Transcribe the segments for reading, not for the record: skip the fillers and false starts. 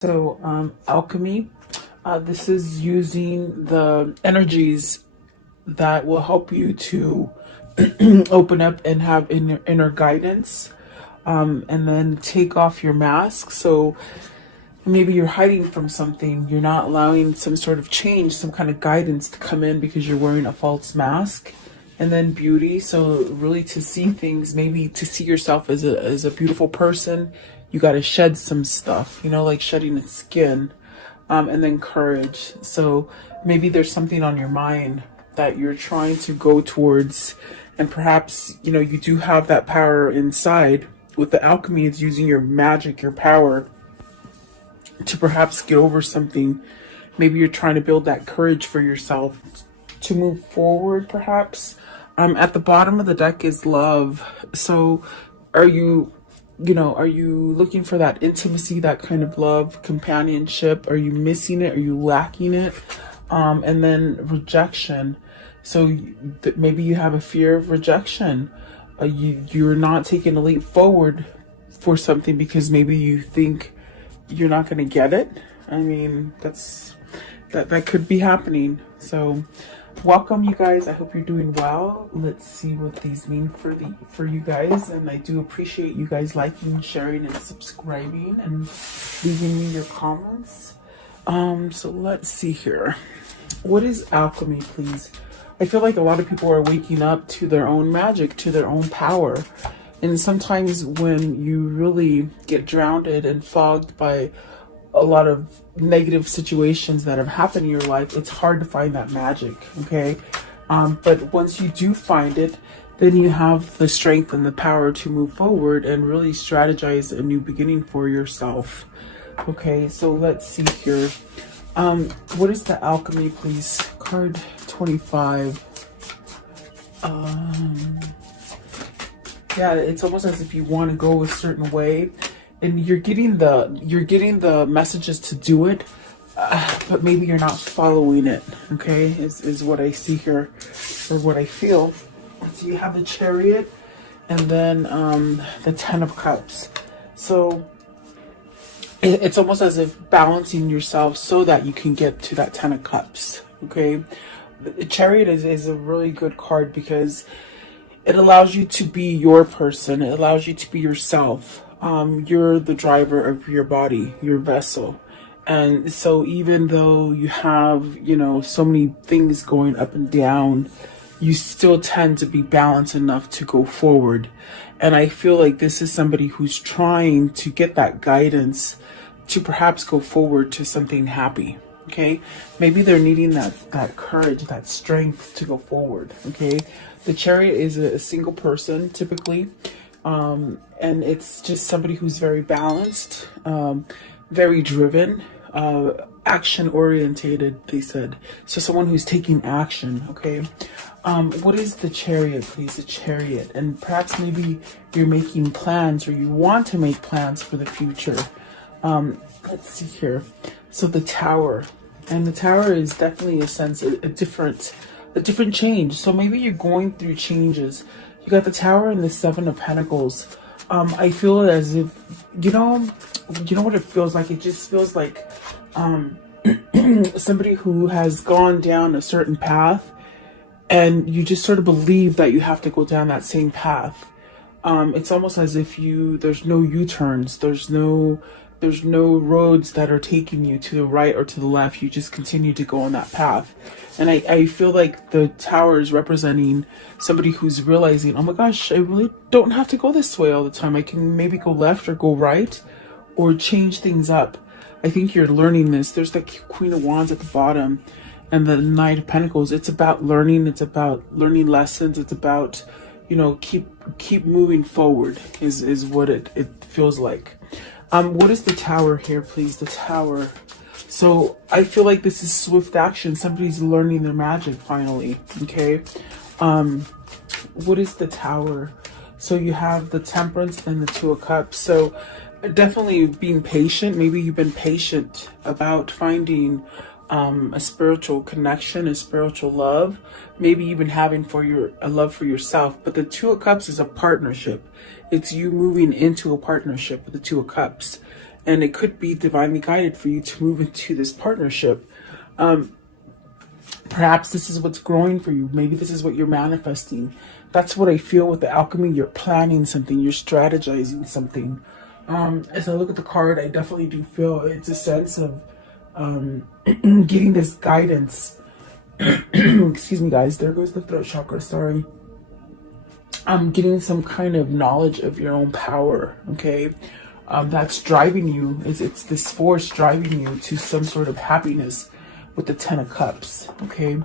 So, alchemy, this is using the energies that will help you to open up and have inner guidance, and then take off your mask. So maybe you're hiding from something, you're not allowing some sort of change, some kind of guidance to come in because you're wearing a false mask. And then beauty, so really to see things, maybe to see yourself as a beautiful person, you got to shed some stuff, like shedding a skin. And then courage, so maybe there's something on your mind that you're trying to go towards, and perhaps you do have that power inside. With the alchemy, it's using your magic, your power, to perhaps get over something. Maybe you're trying to build that courage for yourself to move forward, perhaps. At the bottom of the deck is love. So are you looking for that intimacy, that kind of love, companionship? Are you missing it? Are you lacking it? And then rejection. So maybe you have a fear of rejection. You're not taking a leap forward for something because maybe you think you're not going to get it. I mean, that could be happening. So welcome, you guys. I hope you're doing well. Let's see what these mean for you guys. And I do appreciate you guys liking, sharing, and subscribing, and leaving me your comments. So let's see here. What is alchemy, please? I feel like a lot of people are waking up to their own magic, to their own power. And sometimes when you really get drowned and fogged by a lot of negative situations that have happened in your life, it's hard to find that magic, okay? But once you do find it, then you have the strength and the power to move forward and really strategize a new beginning for yourself. Okay, so let's see here. What is the alchemy, please? Card 25. Yeah, it's almost as if you want to go a certain way, and you're getting the messages to do it, but maybe you're not following it. Okay, is what I see here, or what I feel. So you have the Chariot, and then the Ten of Cups. So it's almost as if balancing yourself so that you can get to that Ten of Cups. Okay, the Chariot is a really good card because it allows you to be your person. It allows you to be yourself. You're the driver of your body, your vessel. And so even though you have, so many things going up and down, you still tend to be balanced enough to go forward. And I feel like this is somebody who's trying to get that guidance to perhaps go forward to something happy. Okay, maybe they're needing that courage, that strength to go forward. Okay, the Chariot is a single person typically, and it's just somebody who's very balanced, very driven, action orientated, they said. So someone who's taking action. Okay, what is the Chariot, please? The Chariot, and perhaps maybe you're making plans, or you want to make plans for the future. Let's see here. So the Tower. And the Tower is definitely, a sense, a different change. So maybe you're going through changes. You got the Tower and the Seven of Pentacles. I feel as if, you know what it feels like? It just feels like somebody who has gone down a certain path, and you just sort of believe that you have to go down that same path. It's almost as if there's no U-turns. There's no roads that are taking you to the right or to the left. You just continue to go on that path. And I feel like the Tower is representing somebody who's realizing, oh my gosh, I really don't have to go this way all the time. I can maybe go left or go right, or change things up. I think you're learning this. There's the Queen of Wands at the bottom and the Knight of Pentacles. It's about learning. It's about learning lessons. It's about, keep moving forward is what it feels like. What is the Tower here, please? The Tower. So I feel like this is swift action. Somebody's learning their magic finally. Okay. What is the Tower? So you have the Temperance and the Two of Cups. So definitely being patient. Maybe you've been patient about finding a spiritual connection, a spiritual love. Maybe you've been having a love for yourself. But the Two of Cups is a partnership. It's you moving into a partnership with the Two of Cups. and it could be divinely guided for you to move into this partnership. Perhaps this is what's growing for you. Maybe this is what you're manifesting. That's what I feel with the alchemy. You're planning something, you're strategizing something. As I look at the card, I definitely do feel it's a sense of getting this guidance. Excuse me, guys. There goes the throat chakra. Sorry. I'm getting some kind of knowledge of your own power. Okay. That's driving you. It's this force driving you to some sort of happiness with the Ten of Cups. Okay.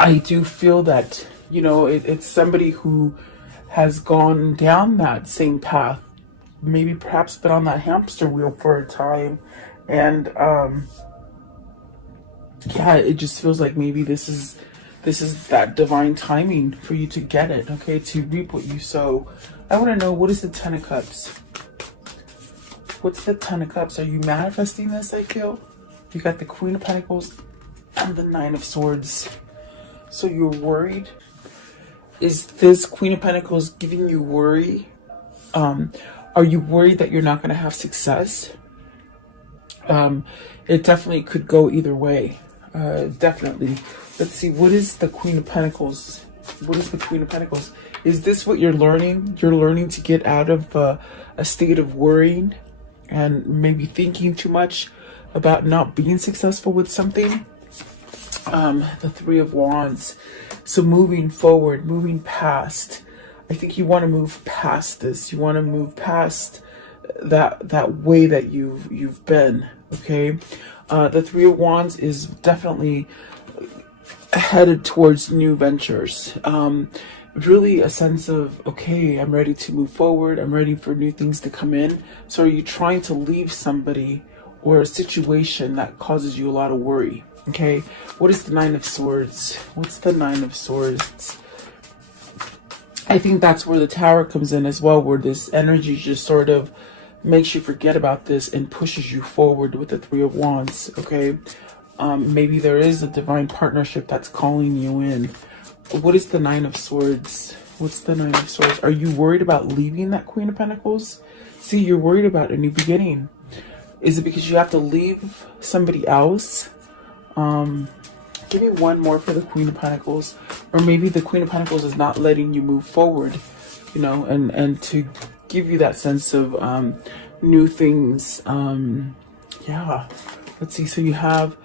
I do feel that, you know, it's somebody who has gone down that same path, maybe perhaps been on that hamster wheel for a time, and yeah, it just feels like maybe this is that divine timing for you to get it, okay, to reap what you sow. I want to know, what is the Ten of Cups? What's the Ten of Cups? Are you manifesting this? I feel you got the Queen of Pentacles and the Nine of Swords. So you're worried. Is this Queen of Pentacles giving you worry? Are you worried that you're not going to have success? It definitely could go either way. Definitely. Let's see. What is the Queen of Pentacles? What is the Queen of Pentacles? Is this what you're learning? You're learning to get out of a state of worrying and maybe thinking too much about not being successful with something. The Three of Wands. So moving forward, moving past. I think you want to move past this. You want to move past that way that you've been. Okay. The Three of Wands is definitely headed towards new ventures. Really a sense of, okay, I'm ready to move forward. I'm ready for new things to come in. So are you trying to leave somebody or a situation that causes you a lot of worry? Okay, what is the Nine of Swords? What's the Nine of Swords? I think that's where the Tower comes in as well, where this energy just sort of makes you forget about this and pushes you forward with the Three of Wands. Okay, maybe there is a divine partnership that's calling you in. What is the Nine of Swords? What's the Nine of Swords? Are you worried about leaving that Queen of Pentacles? See, you're worried about a new beginning. Is it because you have to leave somebody else? Give me one more for the Queen of Pentacles. Or maybe the Queen of Pentacles is not letting you move forward, you know, and to give you that sense of new things. Yeah, let's see. So you have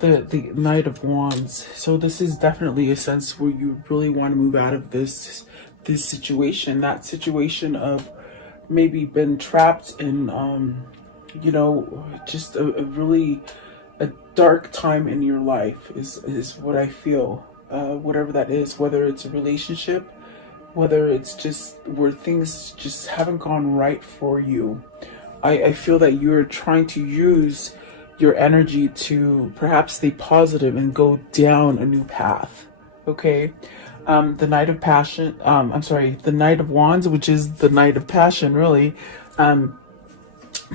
the Knight of Wands. So this is definitely a sense where you really want to move out of this situation, that situation of maybe been trapped in you know, just a really a dark time in your life is what I feel. Whatever that is, whether it's a relationship, whether it's just where things just haven't gone right for you. I feel that you're trying to use your energy to perhaps stay positive and go down a new path. Okay. The Knight of Passion, I'm sorry, the Knight of Wands, which is the Knight of Passion, really.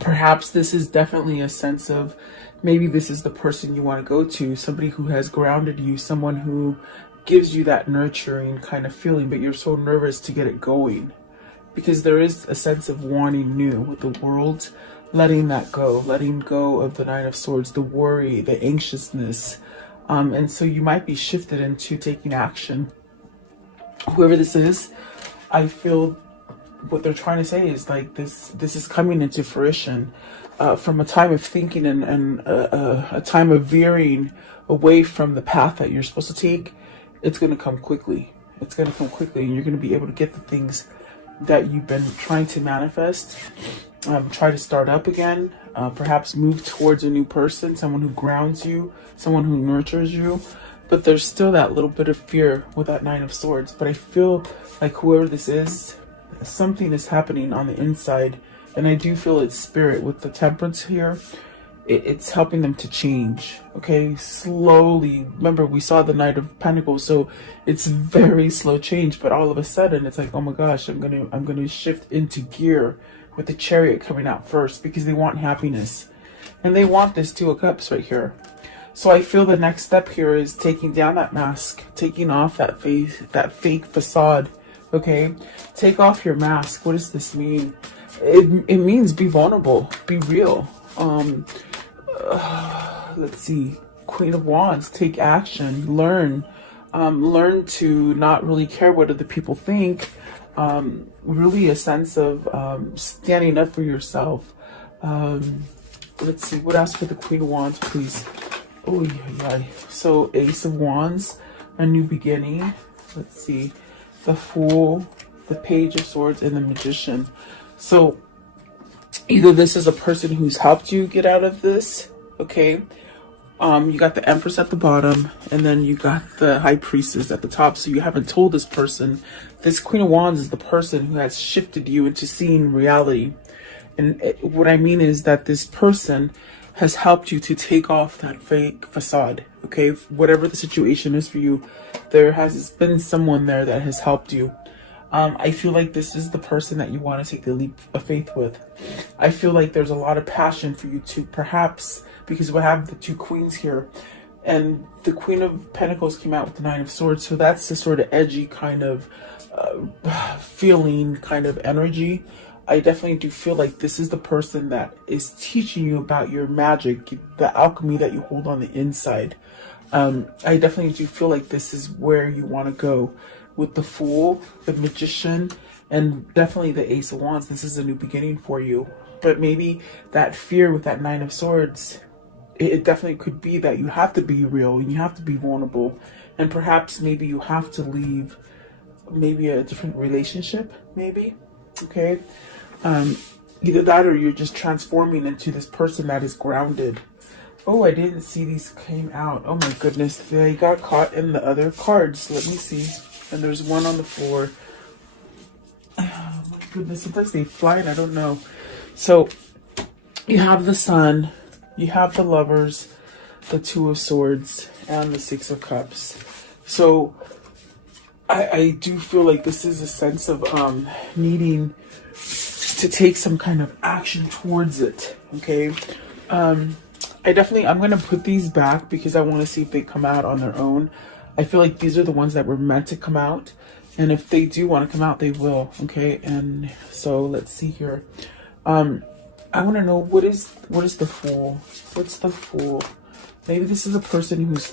Perhaps this is definitely a sense of, maybe this is the person you want to go to, somebody who has grounded you, someone who gives you that nurturing kind of feeling, but you're so nervous to get it going. Because there is a sense of wanting new with the world, letting that go, letting go of the Nine of Swords, the worry, the anxiousness. And so you might be shifted into taking action. Whoever this is, I feel what they're trying to say is like this is coming into fruition. From a time of thinking and a time of veering away from the path that you're supposed to take, it's going to come quickly. It's going to come quickly, and you're going to be able to get the things that you've been trying to manifest. Try to start up again, perhaps move towards a new person, someone who grounds you, someone who nurtures you. But there's still that little bit of fear with that Nine of Swords. But I feel like whoever this is, something is happening on the inside. And I do feel it's spirit with the Temperance here. It's helping them to change, okay? Slowly. Remember, we saw the Knight of Pentacles, so it's very slow change. But all of a sudden, it's like, oh my gosh, I'm gonna shift into gear with the Chariot coming out first, because they want happiness, and they want this Two of Cups right here. So I feel the next step here is taking down that mask, taking off that face, that fake facade. Okay, take off your mask. What does this mean? it means be vulnerable, be real. Let's see, Queen of Wands, take action, learn. Learn to not really care what other people think. Really a sense of standing up for yourself. Let's see, what else for the Queen of Wands, please? Oh, yeah. So Ace of Wands, a new beginning. Let's see, the Fool, the Page of Swords, and the Magician. So either this is a person who's helped you get out of this, okay? You got the Empress at the bottom, and then you got the High Priestess at the top. So you haven't told this person. This Queen of Wands is the person who has shifted you into seeing reality. And what I mean is that this person has helped you to take off that fake facade, okay? Whatever the situation is for you, there has been someone there that has helped you. I feel like this is the person that you want to take the leap of faith with. I feel like there's a lot of passion for you to perhaps, because we have the two queens here, and the Queen of Pentacles came out with the Nine of Swords. So that's the sort of edgy kind of feeling, kind of energy. I definitely do feel like this is the person that is teaching you about your magic, the alchemy that you hold on the inside. I definitely do feel like this is where you want to go with the Fool, the Magician, and definitely the Ace of Wands. This is a new beginning for you. But maybe that fear with that Nine of Swords, it definitely could be that you have to be real and you have to be vulnerable. And perhaps maybe you have to leave maybe a different relationship, maybe. Okay. Either that or you're just transforming into this person that is grounded. Oh, I didn't see these came out. Oh my goodness. They got caught in the other cards. Let me see. And there's one on the floor. Oh my goodness. Sometimes they fly and I don't know. So you have the Sun, you have the Lovers, the Two of Swords, and the Six of Cups. So I do feel like this is a sense of needing to take some kind of action towards it. Okay. I'm going to put these back because I want to see if they come out on their own. I feel like these are the ones that were meant to come out. And if they do want to come out, they will. Okay. And so let's see here. I want to know what is the Fool? What's the Fool? Maybe this is a person who's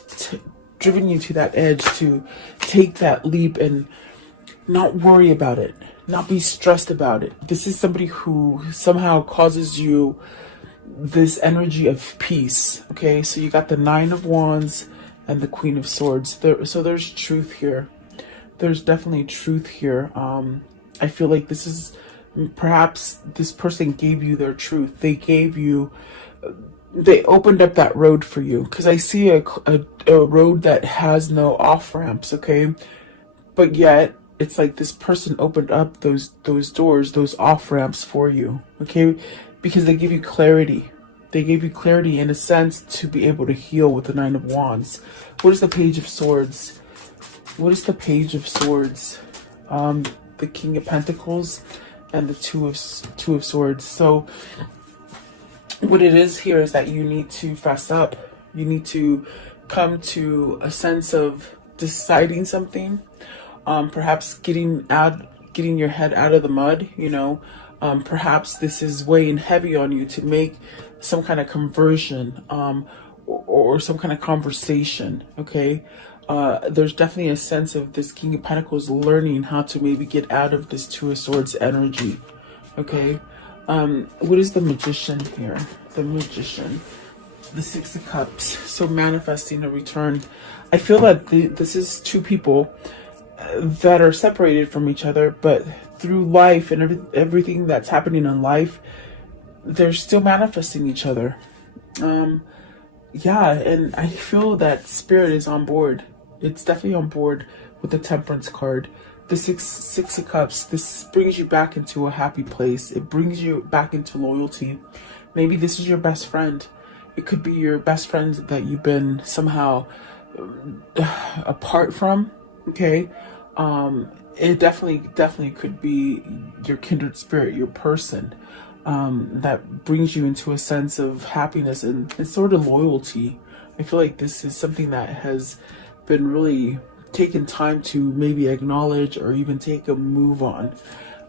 driven you to that edge to take that leap and not worry about it, not be stressed about it. This is somebody who somehow causes you this energy of peace. Okay, so you got the Nine of Wands and the Queen of Swords. So there's truth here. There's definitely truth here. I feel like this is perhaps this person gave you their truth. They opened up that road for you, because I see a road that has no off ramps. Okay, but yet it's like this person opened up those doors, those off ramps for you. Okay, because they give you clarity. They gave you clarity in a sense to be able to heal with the Nine of Wands. What is the Page of Swords? What is the Page of Swords? The King of Pentacles and the Two of Swords. So what it is here is that you need to fess up. You need to come to a sense of deciding something. Perhaps getting your head out of the mud, you know. Perhaps this is weighing heavy on you to make some kind of conversion or some kind of conversation. Okay. There's definitely a sense of this King of Pentacles learning how to maybe get out of this Two of Swords energy. Okay. What is the Magician here? The Magician, the Six of Cups. So manifesting a return. I feel that this is two people that are separated from each other, but through life and everything that's happening in life, they're still manifesting each other. Yeah, and I feel that Spirit is on board. It's definitely on board with the Temperance card. The Six of Cups, this brings you back into a happy place. It brings you back into loyalty. Maybe this is your best friend. It could be your best friend that you've been somehow apart from. Okay. It definitely could be your kindred spirit, your person, that brings you into a sense of happiness and sort of loyalty. I feel like this is something that has been really taken time to maybe acknowledge or even take a move on,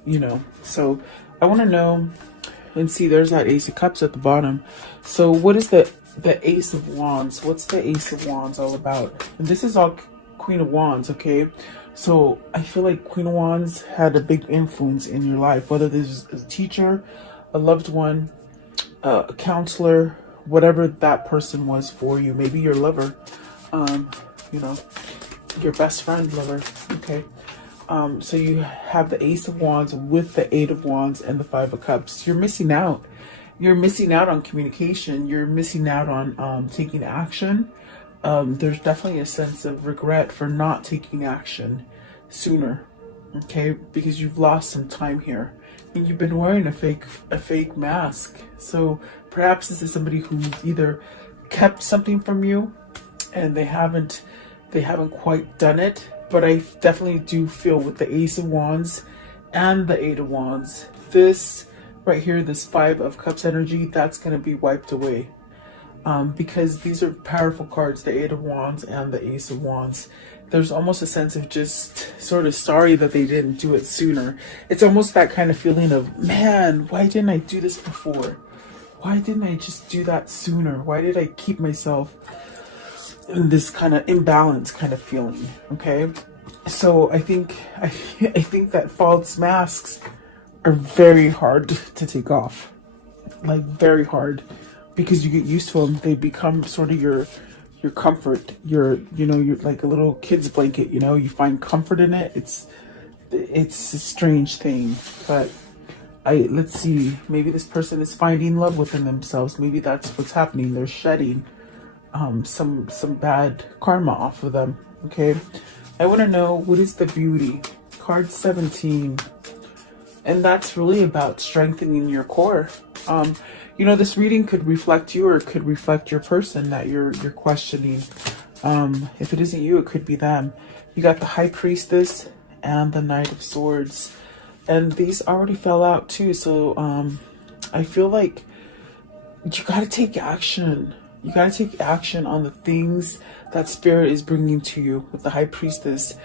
you know. So I want to know, and see, there's that Ace of Cups at the bottom. So what is the Ace of Wands? What's the Ace of Wands all about? And this is all Queen of Wands, okay? So I feel like Queen of Wands had a big influence in your life, whether this is a teacher, a loved one, a counselor, whatever that person was for you. Maybe your lover, you know, your best friend lover, okay? So you have the Ace of Wands with the Eight of Wands and the Five of Cups. You're missing out. You're missing out on communication. You're missing out on taking action. There's definitely a sense of regret for not taking action sooner, okay? Because you've lost some time here, and you've been wearing a fake mask. So perhaps this is somebody who's either kept something from you, and they haven't quite done it. But I definitely do feel with the Ace of Wands and the Eight of Wands, this right here, this Five of Cups energy, that's going to be wiped away. Because these are powerful cards, the Eight of Wands and the Ace of Wands. There's almost a sense of just sort of sorry that they didn't do it sooner. It's almost that kind of feeling of, man, why didn't I do this before? Why didn't I just do that sooner? Why did I keep myself in this kind of imbalance kind of feeling, okay? So I think that false masks are very hard to take off. Like, very hard. Because you get used to them. They become sort of your comfort, you're like a little kid's blanket, you know, you find comfort in it. It's a strange thing. But let's see, maybe this person is finding love within themselves. Maybe that's what's happening. They're shedding some bad karma off of them. Okay, I want to know, what is the beauty? Card 17. And that's really about strengthening your core. You know, this reading could reflect you, or it could reflect your person that you're questioning. If it isn't you, it could be them. You got the High Priestess and the Knight of Swords. And these already fell out too. So I feel like you got to take action. You got to take action on the things that Spirit is bringing to you. With the High Priestess,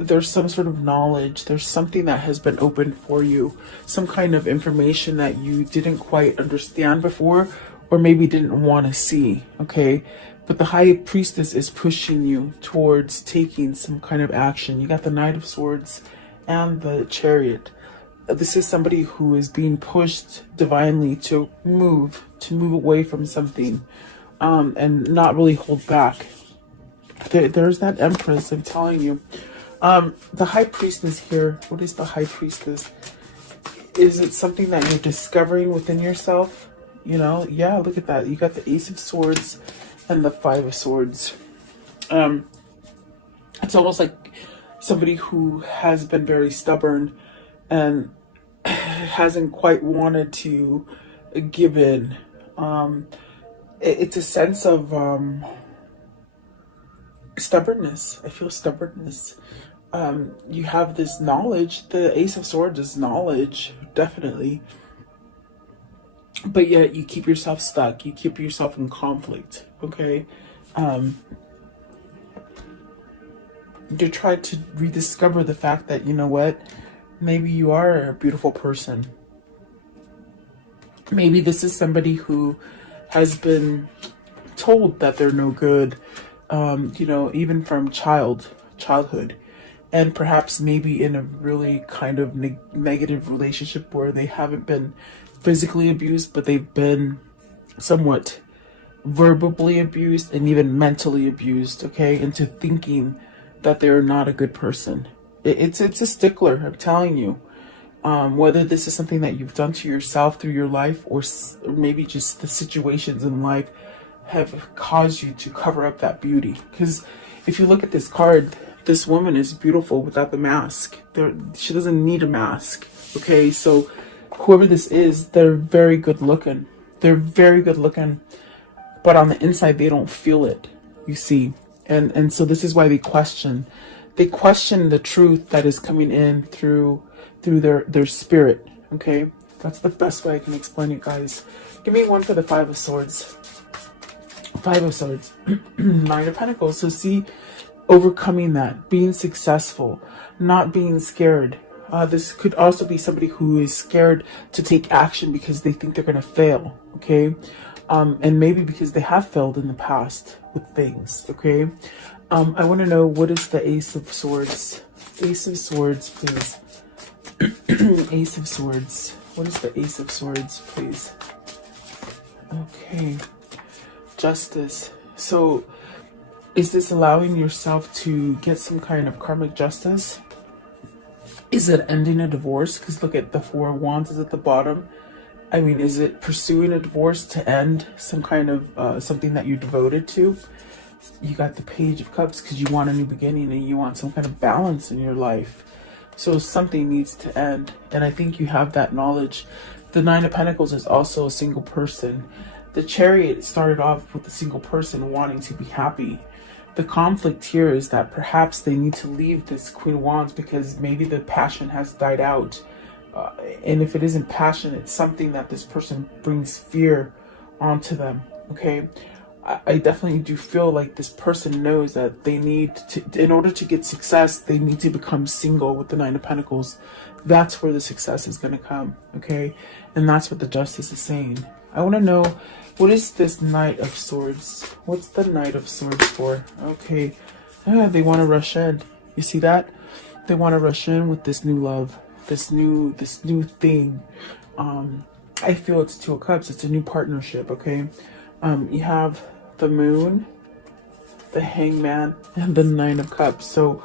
there's some sort of knowledge. There's something that has been opened for you. Some kind of information that you didn't quite understand before, or maybe didn't want to see, okay? But the High Priestess is pushing you towards taking some kind of action. You got the Knight of Swords and the Chariot. This is somebody who is being pushed divinely to move away from something, and not really hold back. There's that Empress, I'm telling you. The High Priestess here, what is the High Priestess? Is it something that you're discovering within yourself? You know, yeah, look at that. You got the Ace of Swords and the Five of Swords. It's almost like somebody who has been very stubborn and hasn't quite wanted to give in. It's a sense of stubbornness. I feel stubbornness. You have this knowledge. The Ace of Swords is knowledge, definitely. But yet you keep yourself stuck. You keep yourself in conflict, okay? You try to rediscover the fact that, you know what? Maybe you are a beautiful person. Maybe this is somebody who has been told that they're no good, you know, even from childhood. And perhaps maybe in a really kind of negative relationship where they haven't been physically abused, but they've been somewhat verbally abused and even mentally abused, okay, into thinking that they're not a good person. It's a stickler, I'm telling you. Whether this is something that you've done to yourself through your life, or maybe just the situations in life have caused you to cover up that beauty. Because if you look at this card, this woman is beautiful without the mask. She doesn't need a mask, okay? So whoever this is, they're very good looking. They're very good looking, but on the inside, they don't feel it, you see. And so this is why they question. They question the truth that is coming in through their spirit, okay? That's the best way I can explain it, guys. Give me one for the Five of Swords. Five of Swords. Nine of Pentacles. So see, overcoming that, being successful, not being scared, This could also be somebody who is scared to take action because they think they're going to fail, okay? And maybe because they have failed in the past with things, okay? I want to know, what is the Ace of Swords? Ace of Swords, please. Ace of Swords. What is the Ace of Swords, please? Okay. Justice. So, is this allowing yourself to get some kind of karmic justice? Is it ending a divorce? Because look at the Four of Wands is at the bottom. I mean, is it pursuing a divorce to end some kind of something that you're devoted to? You got the Page of Cups because you want a new beginning and you want some kind of balance in your life. So something needs to end. And I think you have that knowledge. The Nine of Pentacles is also a single person. The Chariot started off with a single person wanting to be happy. The conflict here is that perhaps they need to leave this Queen of Wands because maybe the passion has died out. And if it isn't passion, it's something that this person brings fear onto them, okay? I definitely do feel like this person knows that they need to, in order to get success, they need to become single with the Nine of Pentacles. That's where the success is going to come, okay? And that's what the Justice is saying. I want to know, what is this Knight of Swords? What's the Knight of Swords for? Okay. They want to rush in. You see that? They want to rush in with this new love, this new thing. I feel it's Two of Cups. It's a new partnership, okay? You have the Moon, the Hangman, and the Nine of Cups. So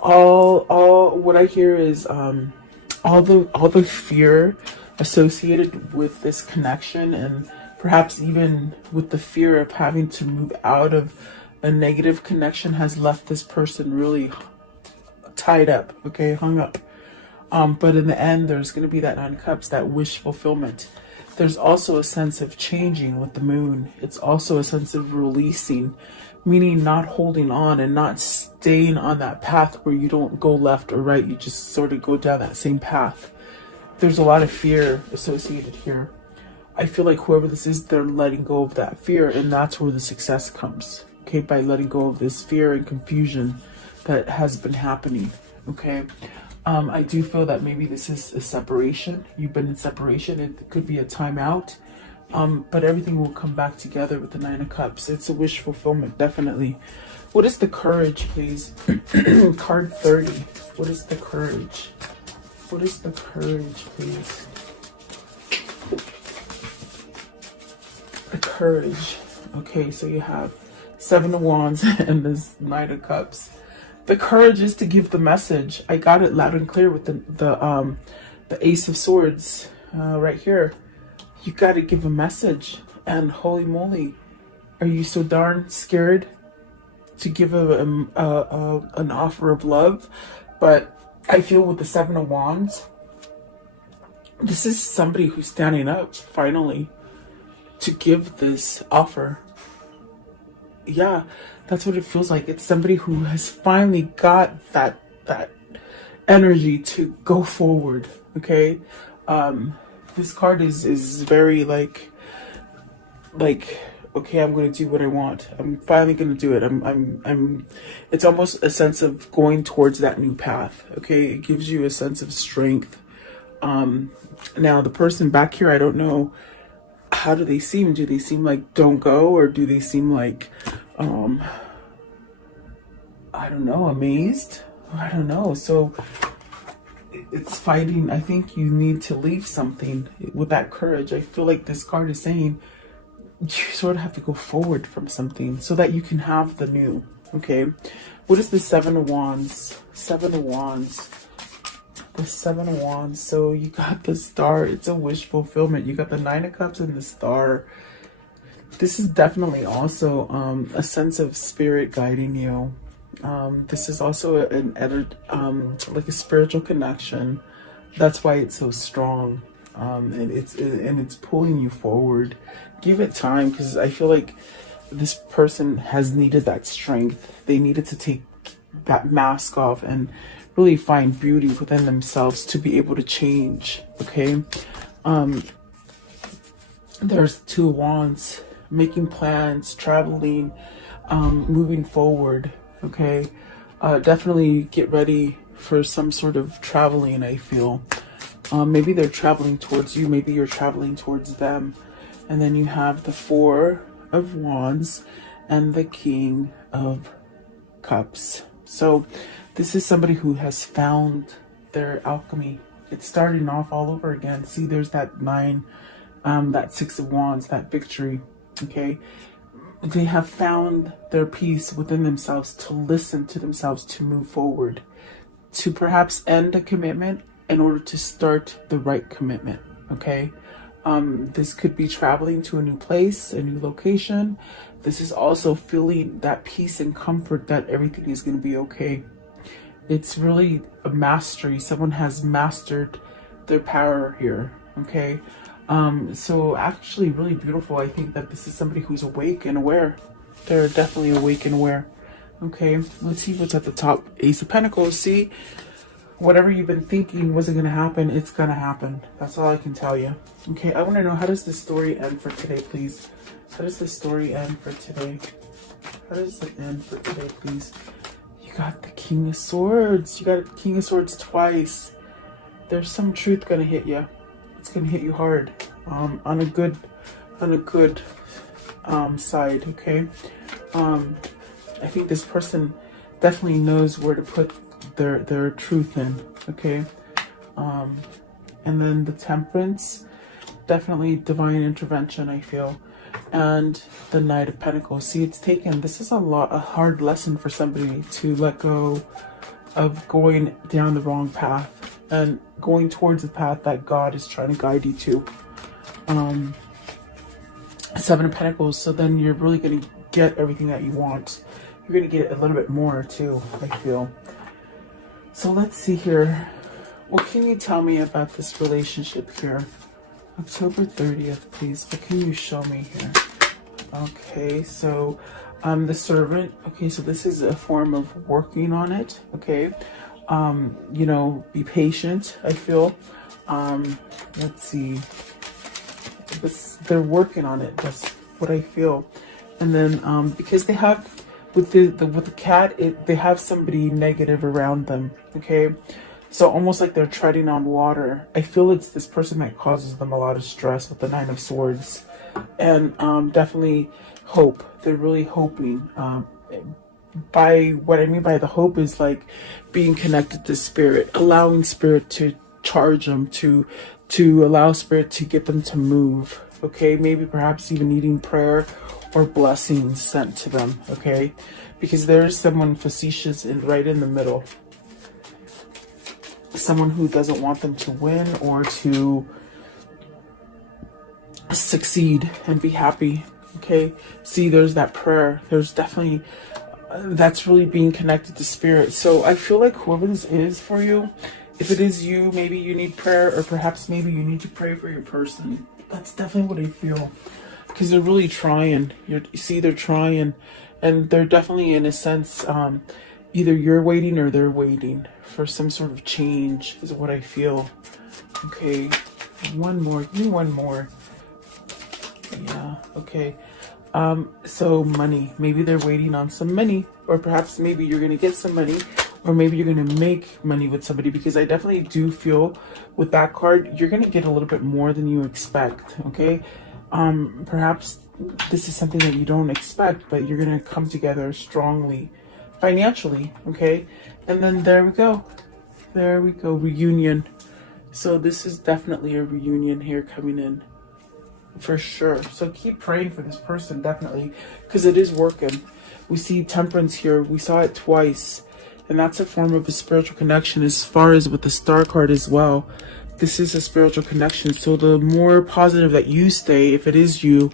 all what I hear is all the fear associated with this connection, and perhaps even with the fear of having to move out of a negative connection, has left this person really tied up, okay, hung up. But in the end, there's going to be that Nine of Cups, that wish fulfillment. There's also a sense of changing with the Moon. It's also a sense of releasing, meaning not holding on and not staying on that path where you don't go left or right. You just sort of go down that same path. There's a lot of fear associated here. I feel like whoever this is, they're letting go of that fear, and that's where the success comes, okay, by letting go of this fear and confusion that has been happening, okay? I do feel that maybe this is a separation. You've been in separation. It could be a timeout, but everything will come back together with the Nine of Cups. It's a wish fulfillment, definitely. What is the Courage, please? Card 30. What is the Courage? What is the Courage, please? The Courage. Okay, so you have Seven of Wands and this Knight of Cups. The courage is to give the message. I got it loud and clear with the Ace of Swords right here. You got to give a message, and holy moly, are you so darn scared to give an offer of love? But I feel with the Seven of Wands, this is somebody who's standing up finally to give this offer. Yeah, that's what it feels like. It's somebody who has finally got that energy to go forward, okay? This card is very like, okay, I'm going to do what I want. I'm finally going to do it. It's almost a sense of going towards that new path, okay? It gives you a sense of strength. Now, the person back here, I don't know, how do they seem? Do they seem like don't go, or do they seem like, I don't know, amazed? I don't know. So it's fighting. I think you need to leave something with that courage. I feel like this card is saying you sort of have to go forward from something so that you can have the new, okay? What is the Seven of Wands? Seven of Wands. The Seven of Wands. So you got the Star. It's a wish fulfillment. You got the Nine of Cups and the Star. This is definitely also a sense of spirit guiding you. This is also like a spiritual connection. That's why it's so strong. And it's pulling you forward. Give it time, because I feel like this person has needed that strength. They needed to take that mask off and really find beauty within themselves to be able to change, okay? There's Two of Wands, making plans, traveling, moving forward, okay? Definitely get ready for some sort of traveling, I feel. Maybe they're traveling towards you, maybe you're traveling towards them. And then you have the Four of Wands and the King of Cups. So this is somebody who has found their alchemy. It's starting off all over again. See, there's that 9, that 6 of Wands, that victory. Okay, they have found their peace within themselves, to listen to themselves, to move forward, to perhaps end a commitment in order to start the right commitment. Okay, this could be traveling to a new place, a new location. This is also feeling that peace and comfort that everything is going to be okay. It's really a mastery. Someone has mastered their power here. Okay, so actually really beautiful. I think that this is somebody who's awake and aware. They're definitely awake and aware. Okay, let's see what's at the top. Ace of Pentacles. See, whatever you've been thinking wasn't going to happen, it's going to happen. That's all I can tell you. Okay, I want to know, how does this story end for today, please? How does this story end for today? How does it end for today, please? You got the King of Swords. You got King of Swords twice. There's some truth going to hit you. It's going to hit you hard, on a good side. Okay, I think this person definitely knows where to put their truth in. Okay, and then the Temperance, definitely divine intervention, I feel. And the Knight of Pentacles. See, it's taken, this is a hard lesson for somebody to let go of going down the wrong path and going towards the path that God is trying to guide you to. 7 of Pentacles. So then you're really going to get everything that you want. You're going to get a little bit more too, I feel. So let's see here. What can you tell me about this relationship here? October 30th, please. What can you show me here? Okay, so the Servant. Okay, so this is a form of working on it. Okay, you know, be patient, I feel. Let's see. They're working on it. That's what I feel. And then because they have with the cat, they have somebody negative around them. Okay, so almost like they're treading on water. I feel it's this person that causes them a lot of stress with the 9 of Swords. And definitely hope. They're really hoping. By what I mean by the hope is like being connected to Spirit, allowing Spirit to charge them, to allow Spirit to get them to move. Okay, maybe perhaps even needing prayer or blessings sent to them. Okay, because there's someone facetious and right in the middle. Someone who doesn't want them to win or to succeed and be happy. Okay, see, there's that prayer. There's definitely that's really being connected to Spirit. So I feel like whoever this is for you, if it is you, maybe you need prayer, or perhaps maybe you need to pray for your person. That's definitely what I feel, because they're really trying. You see, they're trying, and they're definitely, in a sense, either you're waiting or they're waiting for some sort of change, is what I feel. Okay, one more. Give me one more. Yeah, okay. So money. Maybe they're waiting on some money, or perhaps maybe you're going to get some money, or maybe you're going to make money with somebody, because I definitely do feel with that card, you're going to get a little bit more than you expect. Okay. Perhaps this is something that you don't expect, but you're going to come together strongly financially. Okay. And then there we go. There we go. Reunion. So this is definitely a reunion here coming in. For sure. So keep praying for this person, definitely, because it is working. We see Temperance here. We saw it twice, and that's a form of a spiritual connection, as far as with the Star card as well. This is a spiritual connection. So the more positive that you stay, if it is you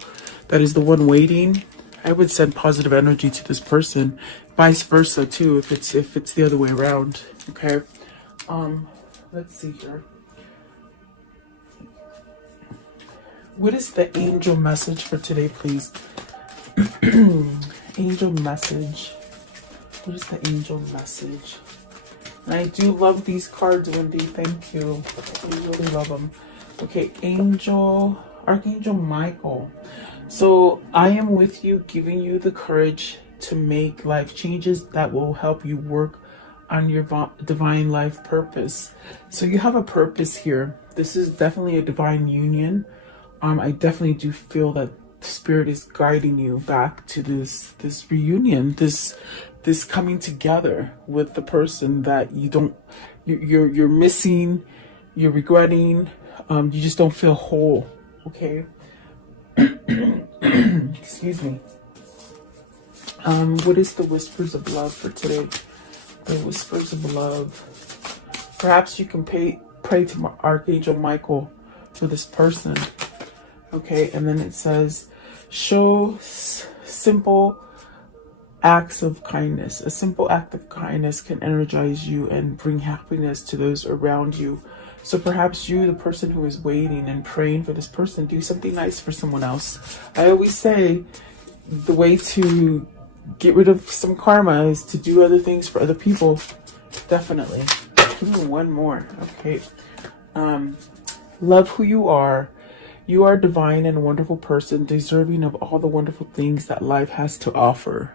that is the one waiting, I would send positive energy to this person. Vice versa too, if it's the other way around. Okay. Let's see here. What is the angel message for today, please? Angel message. What is the angel message? And I do love these cards, Wendy. Thank you. I really love them. Okay, Archangel Michael. So I am with you, giving you the courage to make life changes that will help you work on your divine life purpose. So you have a purpose here. This is definitely a divine union. I definitely do feel that Spirit is guiding you back to this reunion, this coming together with the person that you're missing, you're regretting, you just don't feel whole. Okay. Excuse me. What is the whispers of love for today? The whispers of love. Perhaps you can pray to Archangel Michael for this person. Okay, and then it says, show simple acts of kindness. A simple act of kindness can energize you and bring happiness to those around you. So perhaps you, the person who is waiting and praying for this person, do something nice for someone else. I always say the way to get rid of some karma is to do other things for other people. Definitely. Give me one more. Okay. Love who you are. You are a divine and wonderful person, deserving of all the wonderful things that life has to offer.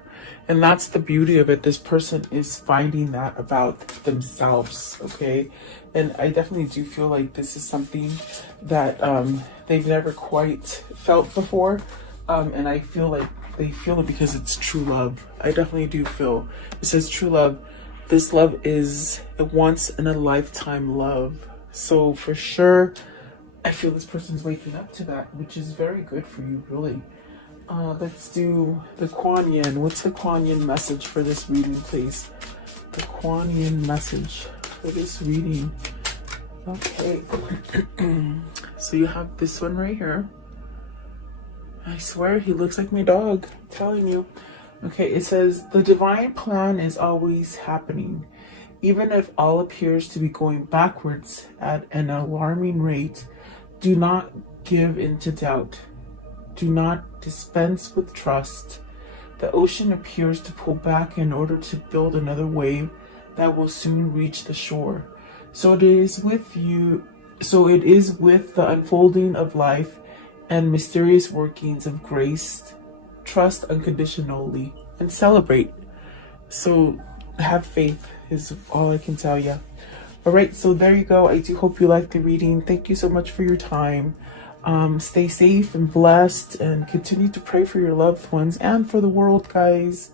And that's the beauty of it. This person is finding that about themselves, okay? And I definitely do feel like this is something that they've never quite felt before. And I feel like they feel it because it's true love. I definitely do feel. It says true love. This love is a once in a lifetime love. So for sure, I feel this person's waking up to that, which is very good for you, really. Let's do the Kuan Yin. What's the Kuan Yin message for this reading, please? The Kuan Yin message for this reading. Okay. So you have this one right here. I swear he looks like my dog. I'm telling you. Okay, it says, the divine plan is always happening. Even if all appears to be going backwards at an alarming rate, do not give in to doubt. Do not dispense with trust. The ocean appears to pull back in order to build another wave that will soon reach the shore. So it is with you. So it is with the unfolding of life and mysterious workings of grace. Trust unconditionally and celebrate. So have faith is all I can tell you. All right, so there you go. I do hope you liked the reading. Thank you so much for your time. Stay safe and blessed, and continue to pray for your loved ones and for the world, guys.